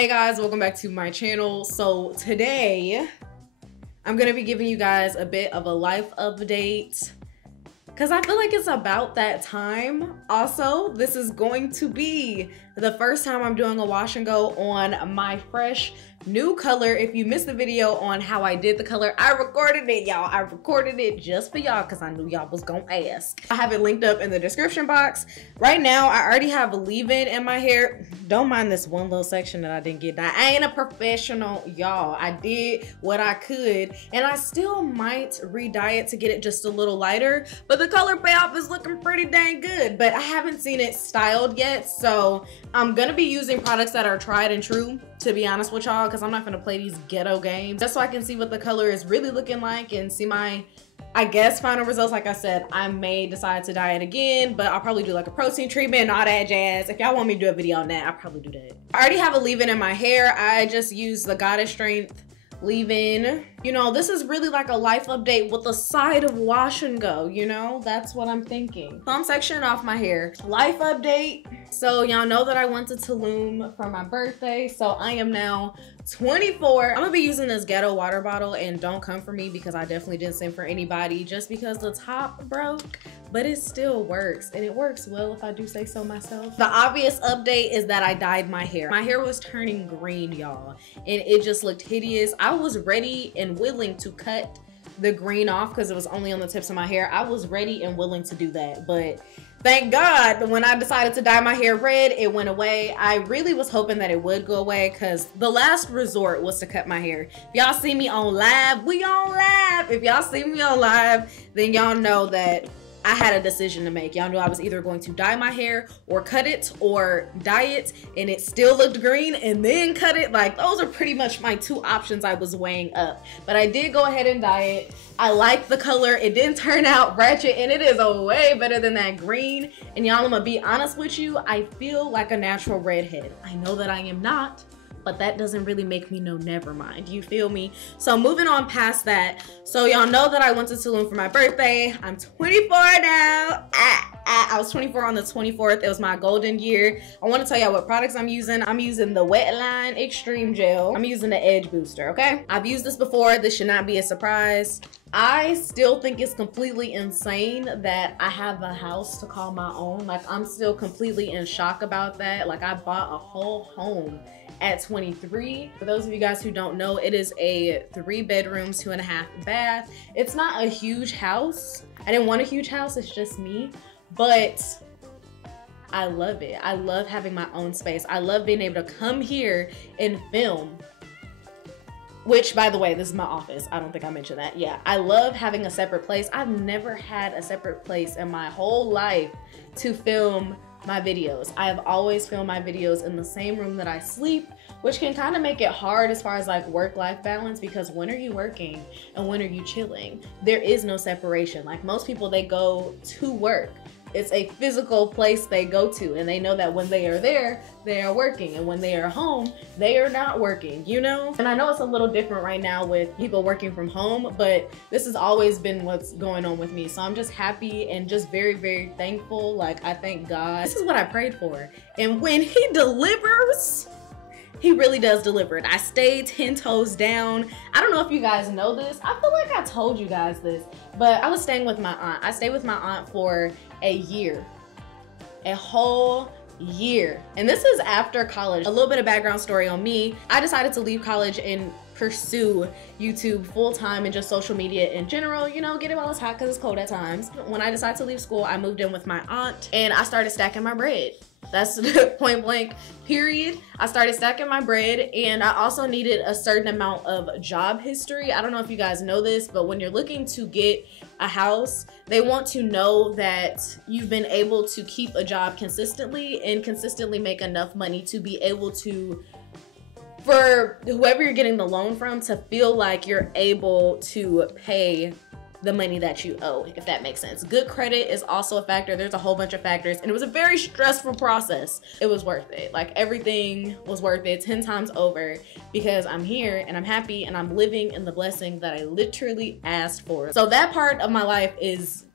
Hey guys, welcome back to my channel. So today I'm gonna be giving you guys a bit of a life update because I feel like it's about that time. Also, this is going to be the first time I'm doing a wash and go on my fresh new color. If you missed the video on how I did the color, I recorded it, y'all. I recorded it just for y'all because I knew y'all was gonna ask. I have it linked up in the description box. Right now, I already have a leave-in in my hair. Don't mind this one little section that I didn't get dyed. I ain't a professional, y'all. I did what I could, and I still might re-dye it to get it just a little lighter, but the color payoff is looking pretty dang good, but I haven't seen it styled yet, so I'm gonna be using products that are tried and true, to be honest with y'all, because I'm not gonna play these ghetto games, just so I can see what the color is really looking like and see my, I guess, final results. Like I said, I may decide to dye it again, but I'll probably do like a protein treatment and all that jazz. If y'all want me to do a video on that, I'll probably do that. I already have a leave-in in my hair. I just used the Goddess Strength leave-in. You know, this is really like a life update with a side of wash and go, you know? That's what I'm thinking. So I'm sectioning off my hair. Life update. So y'all know that I went to Tulum for my birthday, so I am now 24. I'm gonna be using this ghetto water bottle, and don't come for me because I definitely didn't send for anybody just because the top broke, but it still works, and it works well if I do say so myself. The obvious update is that I dyed my hair. My hair was turning green, y'all, and it just looked hideous. I was ready and willing to cut the green off because it was only on the tips of my hair. I was ready and willing to do that, but thank God when I decided to dye my hair red, it went away. I really was hoping that it would go away because the last resort was to cut my hair. If y'all see me on live, we on live. If y'all see me on live, then y'all know that I had a decision to make. Y'all knew I was either going to dye my hair or cut it or dye it and it still looked green and then cut it. Like, those are pretty much my two options I was weighing up. But I did go ahead and dye it. I like the color. It didn't turn out ratchet and it is way better than that green. And y'all, I'm gonna be honest with you, I feel like a natural redhead. I know that I am not, but that doesn't really make me know never mind. You feel me? So moving on past that. So y'all know that I went to Tulum for my birthday. I'm 24 now. I was 24 on the 24th. It was my golden year. I want to tell y'all what products I'm using. I'm using the Wetline Extreme Gel. I'm using the Edge Booster, okay? I've used this before. This should not be a surprise. I still think it's completely insane that I have a house to call my own. Like, I'm still completely in shock about that. Like, I bought a whole home at 23. For those of you guys who don't know, it is a 3-bedroom, 2.5 bath. It's not a huge house. I didn't want a huge house, it's just me, but I love it. I love having my own space. I love being able to come here and film, which, by the way, this is my office. I don't think I mentioned that. Yeah, I love having a separate place. I've never had a separate place in my whole life to film my videos. I have always filmed my videos in the same room that I sleep, which can kind of make it hard as far as like work-life balance, because when are you working and when are you chilling? There is no separation. Like, most people, they go to work. It's a physical place they go to, and they know that when they are there, they are working, and when they are home, they are not working, you know? And I know it's a little different right now with people working from home, but this has always been what's going on with me. So I'm just happy and just very, very thankful. Like, I thank God. This is what I prayed for. And when He delivers, He really does deliver it. I stayed 10 toes down. I don't know if you guys know this. I feel like I told you guys this, but I was staying with my aunt. I stayed with my aunt for a year, a whole year. And this is after college. A little bit of background story on me. I decided to leave college and pursue YouTube full-time and just social media in general, you know, get it while it's hot because it's cold at times. When I decided to leave school, I moved in with my aunt and I started stacking my bread. That's the point blank, period. I started stacking my bread, and I also needed a certain amount of job history. I don't know if you guys know this, but when you're looking to get a house, they want to know that you've been able to keep a job consistently and consistently make enough money to be able to, for whoever you're getting the loan from, to feel like you're able to pay the money that you owe, if that makes sense. Good credit is also a factor. There's a whole bunch of factors, and it was a very stressful process. It was worth it. Like, everything was worth it 10 times over because I'm here and I'm happy and I'm living in the blessing that I literally asked for. So that part of my life is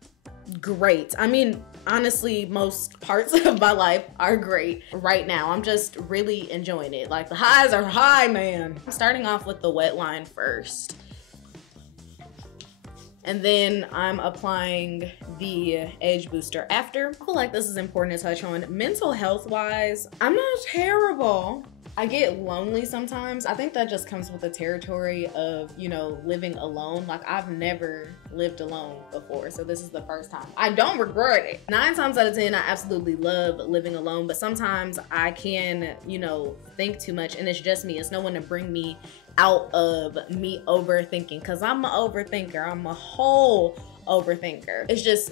great. I mean, honestly, most parts of my life are great right now. I'm just really enjoying it. Like, the highs are high, man. I'm starting off with the wet line first. And then I'm applying the Age Booster after. I feel like this is important to touch on. Mental health wise, I'm not terrible. I get lonely sometimes. I think that just comes with the territory of, you know, living alone. Like, I've never lived alone before, so this is the first time. I don't regret it. 9 times out of 10, I absolutely love living alone, but sometimes I can, you know, think too much, and it's just me. It's no one to bring me out of me overthinking, because I'm an overthinker. I'm a whole overthinker. It's just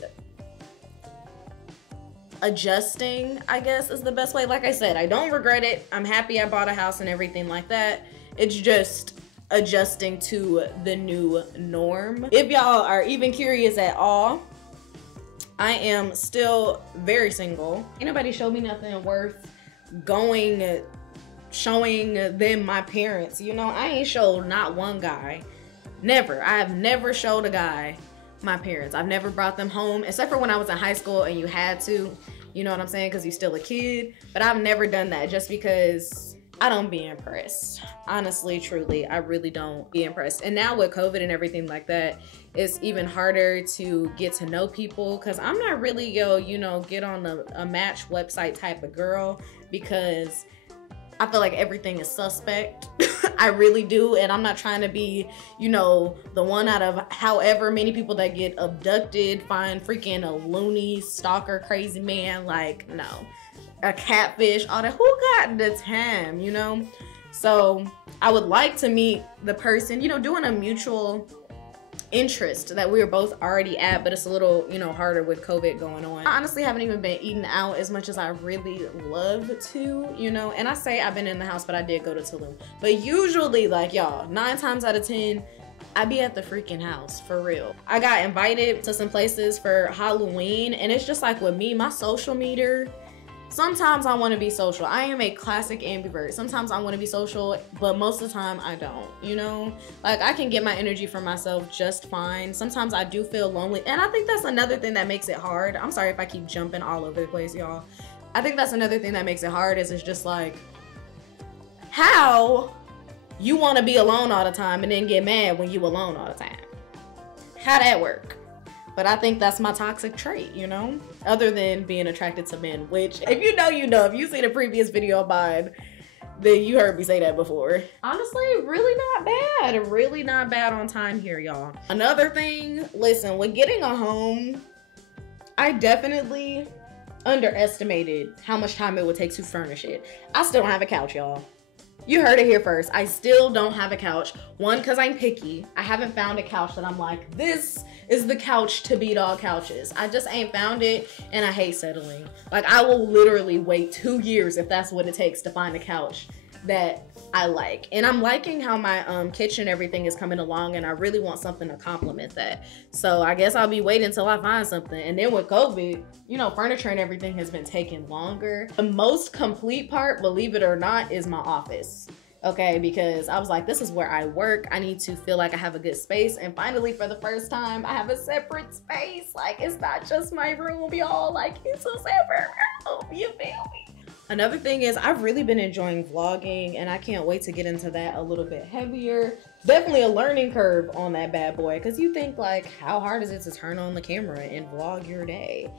adjusting, I guess, is the best way. Like I said, I don't regret it. I'm happy I bought a house and everything like that. It's just adjusting to the new norm. If y'all are even curious at all, I am still very single. Ain't nobody showed me nothing worth showing them my parents. You know, I ain't showed not one guy. Never. I have never showed a guy my parents. I've never brought them home, except for when I was in high school and you had to, you know what I'm saying, because you're still a kid. But I've never done that just because I don't be impressed. Honestly, truly, I really don't be impressed. And now with COVID and everything like that, it's even harder to get to know people, because I'm not really you know, get on a match website type of girl, because I feel like everything is suspect. I really do. And I'm not trying to be, you know, the one out of however many people that get abducted, find freaking a loony, stalker, crazy man. Like, no. A catfish, all that. Who got the time, you know? So I would like to meet the person, you know, doing a mutual interest that we were both already at, but it's a little, you know, harder with COVID going on. I honestly haven't even been eating out as much as I really love to, you know, and I say I've been in the house, but I did go to Tulum. But usually, like, y'all, 9 times out of 10, I be at the freaking house, for real. I got invited to some places for Halloween, and it's just like with me, my social meter, sometimes I want to be social. I am a classic ambivert. Sometimes I want to be social, but most of the time I don't, you know? Like, I can get my energy from myself just fine. Sometimes I do feel lonely, and I think that's another thing that makes it hard. I'm sorry if I keep jumping all over the place, y'all. I think that's another thing that makes it hard, is it's just like, how you want to be alone all the time and then get mad when you alone all the time? How that work? But I think that's my toxic trait, you know? Other than being attracted to men, which, if you know, you know. If you see the previous video of mine, then you heard me say that before. Honestly, really not bad. Really not bad on time here, y'all. Another thing, listen, with getting a home, I definitely underestimated how much time it would take to furnish it. I still don't have a couch, y'all. You heard it here first. I still don't have a couch. One, because I'm picky. I haven't found a couch that I'm like, this is the couch to beat all couches. I just ain't found it, and I hate settling. Like, I will literally wait 2 years if that's what it takes to find a couch that I like. And I'm liking how my kitchen and everything is coming along, and I really want something to complement that. So I guess I'll be waiting until I find something. And then with COVID, you know, furniture and everything has been taking longer. The most complete part, believe it or not, is my office. Okay, because I was like, this is where I work. I need to feel like I have a good space. And finally, for the first time, I have a separate space. Like, it's not just my room, y'all. Like, it's a separate room. You feel me? Another thing is, I've really been enjoying vlogging, and I can't wait to get into that a little bit heavier. Definitely a learning curve on that bad boy, because you think, like, how hard is it to turn on the camera and vlog your day?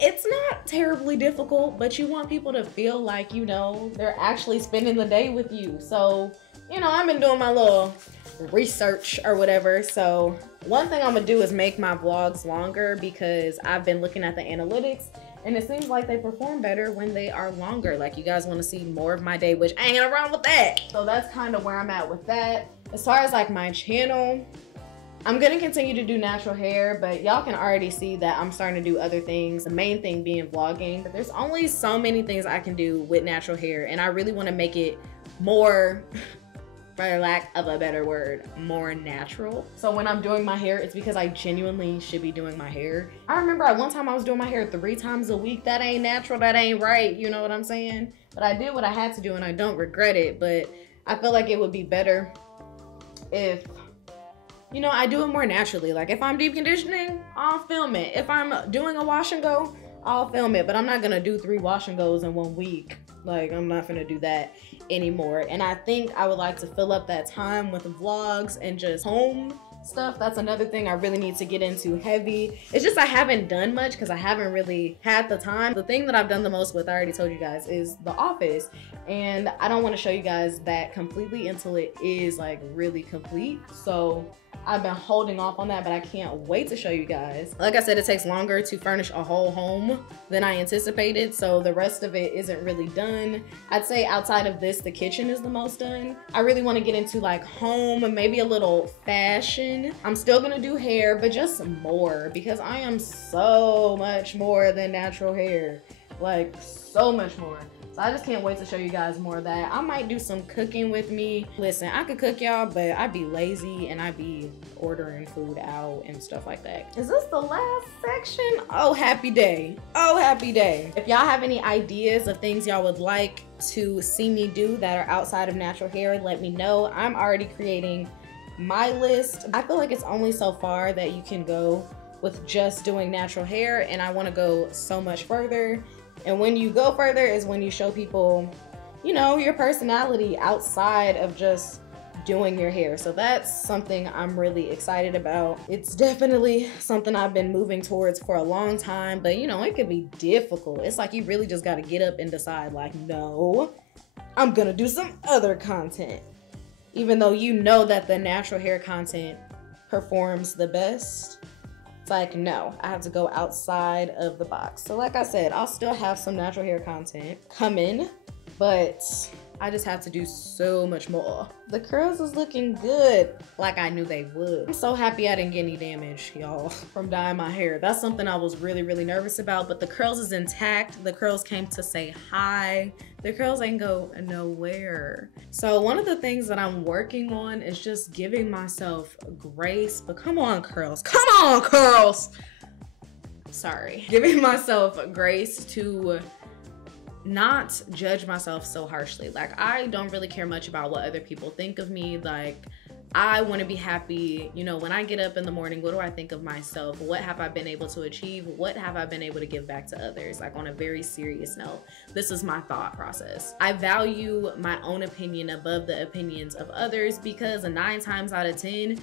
It's not terribly difficult, but you want people to feel like, you know, they're actually spending the day with you. So, you know, I've been doing my little research or whatever. So one thing I'm gonna do is make my vlogs longer, because I've been looking at the analytics, and it seems like they perform better when they are longer. Like, you guys want to see more of my day, which I ain't around with that. So that's kind of where I'm at with that. As far as like my channel, I'm gonna continue to do natural hair, but y'all can already see that I'm starting to do other things. The main thing being vlogging. But there's only so many things I can do with natural hair, and I really want to make it more, for lack of a better word, more natural. So when I'm doing my hair, it's because I genuinely should be doing my hair. I remember at one time I was doing my hair 3 times a week. That ain't natural, that ain't right, you know what I'm saying? But I did what I had to do, and I don't regret it. But I feel like it would be better if you know, I do it more naturally. Like if I'm deep conditioning, I'll film it. If I'm doing a wash and go, I'll film it, but I'm not gonna do 3 wash and goes in 1 week. Like I'm not gonna do that anymore. And I think I would like to fill up that time with vlogs and just home stuff. That's another thing I really need to get into heavy. It's just I haven't done much because I haven't really had the time. The thing that I've done the most with, I already told you guys, is The Office. And I don't want to show you guys that completely until it is like really complete. So I've been holding off on that, but I can't wait to show you guys. Like I said, it takes longer to furnish a whole home than I anticipated, so the rest of it isn't really done. I'd say outside of this, the kitchen is the most done. I really want to get into like home and maybe a little fashion. I'm still gonna do hair, but just more, because I am so much more than natural hair. Like so much more. So I just can't wait to show you guys more of that. I might do some cooking with me. Listen, I could cook, y'all, but I'd be lazy and I'd be ordering food out and stuff like that. Is this the last section? Oh, happy day. Oh, happy day. If y'all have any ideas of things y'all would like to see me do that are outside of natural hair, let me know. I'm already creating my list. I feel like it's only so far that you can go with just doing natural hair, and I want to go so much further. And when you go further is when you show people, you know, your personality outside of just doing your hair. So that's something I'm really excited about. It's definitely something I've been moving towards for a long time, but you know, it could be difficult. It's like you really just got to get up and decide like, no, I'm gonna do some other content. Even though you know that the natural hair content performs the best. It's like, no, I have to go outside of the box. So like I said, I'll still have some natural hair content coming, but I just have to do so much more. The curls is looking good, like I knew they would. I'm so happy I didn't get any damage, y'all, from dyeing my hair. That's something I was really, really nervous about, but the curls is intact. The curls came to say hi. The curls ain't go nowhere. So one of the things that I'm working on is just giving myself grace, but come on, curls. Come on, curls. Sorry. Giving myself grace to not judge myself so harshly. Like, I don't really care much about what other people think of me. Like, I want to be happy. You know, when I get up in the morning, what do I think of myself? What have I been able to achieve? What have I been able to give back to others? Like, on a very serious note, this is my thought process. I value my own opinion above the opinions of others, because 9 times out of 10,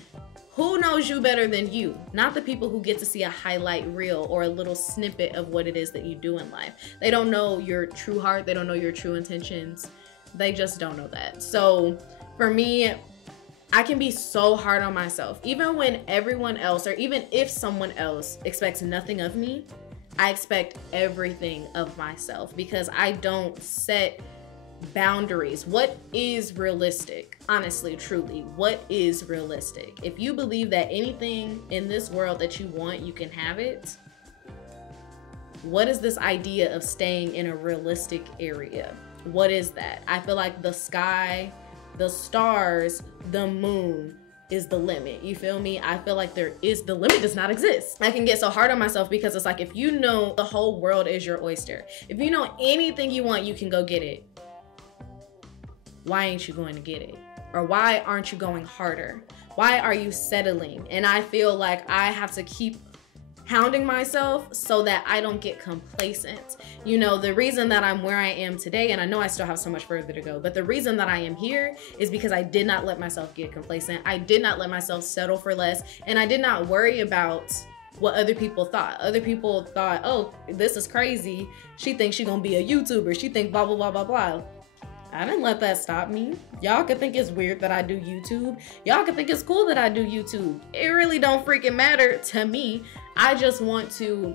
who knows you better than you? Not the people who get to see a highlight reel or a little snippet of what it is that you do in life. They don't know your true heart. They don't know your true intentions. They just don't know that. So for me, I can be so hard on myself. Even when everyone else, or even if someone else expects nothing of me, I expect everything of myself, because I don't set boundaries. What is realistic? Honestly, truly, what is realistic? If you believe that anything in this world that you want, you can have it, what is this idea of staying in a realistic area? What is that? I feel like the sky, the stars, the moon is the limit. You feel me? I feel like the limit does not exist. I can get so hard on myself, because it's like, if you know the whole world is your oyster, if you know anything you want, you can go get it, why ain't you going to get it? Or why aren't you going harder? Why are you settling? And I feel like I have to keep hounding myself so that I don't get complacent. You know, the reason that I'm where I am today, and I know I still have so much further to go, but the reason that I am here is because I did not let myself get complacent. I did not let myself settle for less, and I did not worry about what other people thought. Other people thought, oh, this is crazy. She thinks she's gonna be a YouTuber. She thinks blah, blah, blah, blah, blah. I didn't let that stop me. Y'all could think it's weird that I do YouTube. Y'all could think it's cool that I do YouTube. It really don't freaking matter to me. I just want to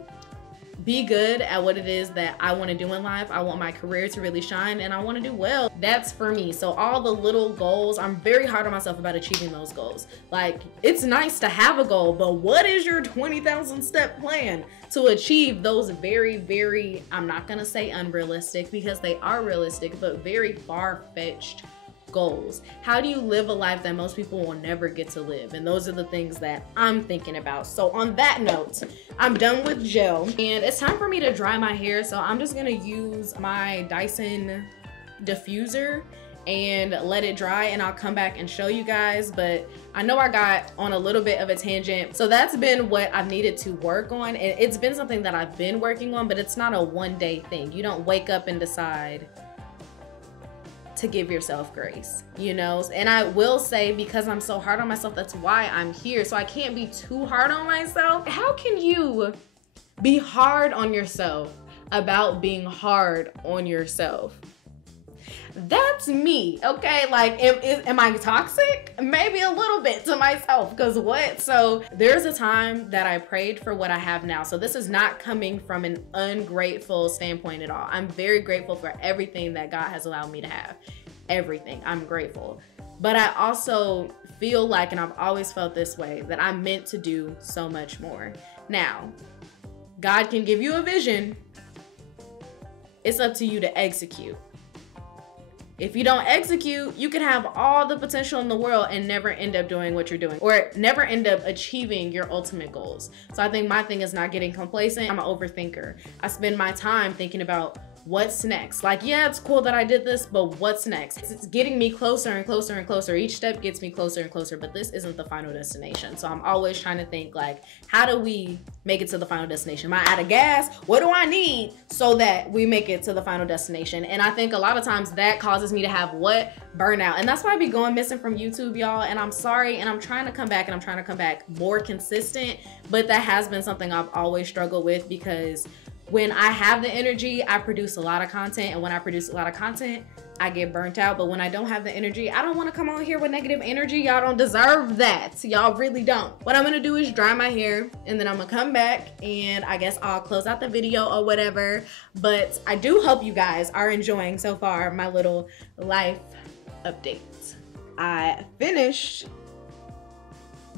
be good at what it is that I want to do in life. I want my career to really shine, and I want to do well. That's for me. So all the little goals, I'm very hard on myself about achieving those goals. Like, it's nice to have a goal, but what is your 20,000 step plan to achieve those very, very, I'm not gonna say unrealistic, because they are realistic, but very far-fetched goals? How do you live a life that most people will never get to live? And those are the things that I'm thinking about. So on that note, I'm done with gel, and it's time for me to dry my hair. So I'm just gonna use my Dyson diffuser, and let it dry, and I'll come back and show you guys. But I know I got on a little bit of a tangent. So that's been what I've needed to work on. It's been something that I've been working on, but it's not a one-day thing. You don't wake up and decide to give yourself grace, you know? And I will say, because I'm so hard on myself, that's why I'm here. So I can't be too hard on myself. How can you be hard on yourself about being hard on yourself? That's me, okay? Like, am I toxic? Maybe a little bit to myself, because what? So there's a time that I prayed for what I have now. So this is not coming from an ungrateful standpoint at all. I'm very grateful for everything that God has allowed me to have. Everything, I'm grateful. But I also feel like, and I've always felt this way, that I'm meant to do so much more. Now, God can give you a vision. It's up to you to execute. If you don't execute, you can have all the potential in the world and never end up doing what you're doing, or never end up achieving your ultimate goals. So I think my thing is not getting complacent. I'm an overthinker. I spend my time thinking about what's next. Like, yeah, it's cool that I did this, but what's next? It's getting me closer and closer and closer. Each step gets me closer and closer, but this isn't the final destination. So I'm always trying to think, like, how do we make it to the final destination? Am I out of gas? What do I need so that we make it to the final destination? And I think a lot of times that causes me to have what? Burnout. And that's why I be going missing from YouTube, y'all. And I'm sorry, and I'm trying to come back, and I'm trying to come back more consistent, but that has been something I've always struggled with, because when I have the energy, I produce a lot of content, and when I produce a lot of content, I get burnt out. But when I don't have the energy, I don't want to come on here with negative energy. Y'all don't deserve that. Y'all really don't. What I'm gonna do is dry my hair, and then I'm gonna come back, and I guess I'll close out the video or whatever. But I do hope you guys are enjoying so far my little life updates. I finished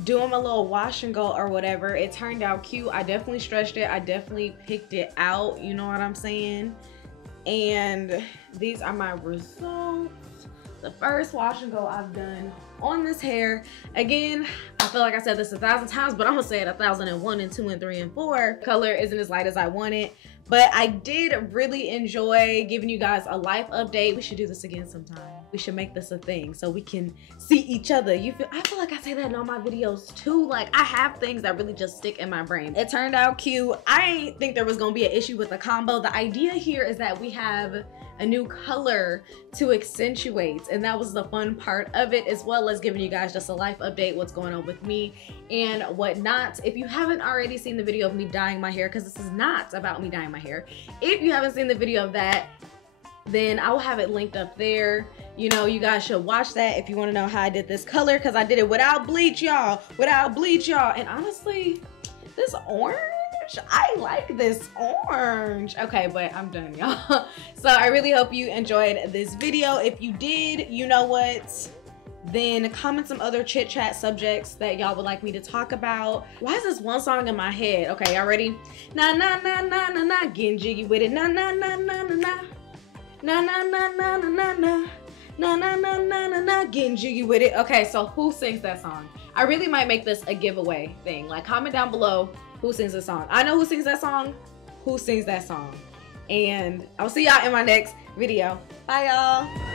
doing my little wash and go or whatever. It turned out cute. I definitely stretched it. I definitely picked it out. You know what I'm saying? And these are my results. The first wash and go I've done on this hair. Again, I feel like I said this 1,000 times, but I'm gonna say it 1,001 and 2 and 3 and 4. Color isn't as light as I want it, but I did really enjoy giving you guys a life update. We should do this again sometime. We should make this a thing so we can see each other. I feel like I say that in all my videos too. Like, I have things that really just stick in my brain. It turned out cute. I didn't think there was gonna be an issue with the combo. The idea here is that we have a new color to accentuate, and that was the fun part of it, as well as giving you guys just a life update, what's going on with me and whatnot. If you haven't already seen the video of me dyeing my hair, because this is not about me dyeing my hair, if you haven't seen the video of that, then I will have it linked up there. You know, you guys should watch that if you want to know how I did this color, because I did it without bleach, y'all. Without bleach, y'all. And honestly, this orange, I like this orange. Okay, but I'm done, y'all. So I really hope you enjoyed this video. If you did, you know what? Then comment some other chit chat subjects that y'all would like me to talk about. Why is this one song in my head? Okay, y'all ready? Na na na na na na, getting jiggy with it. Na na na na na na. Na na na na na na na. Na na na na na na, getting jiggy with it. Okay, so who sings that song? I really might make this a giveaway thing. Like, comment down below who sings the song. I know who sings that song. Who sings that song? And I'll see y'all in my next video. Bye, y'all.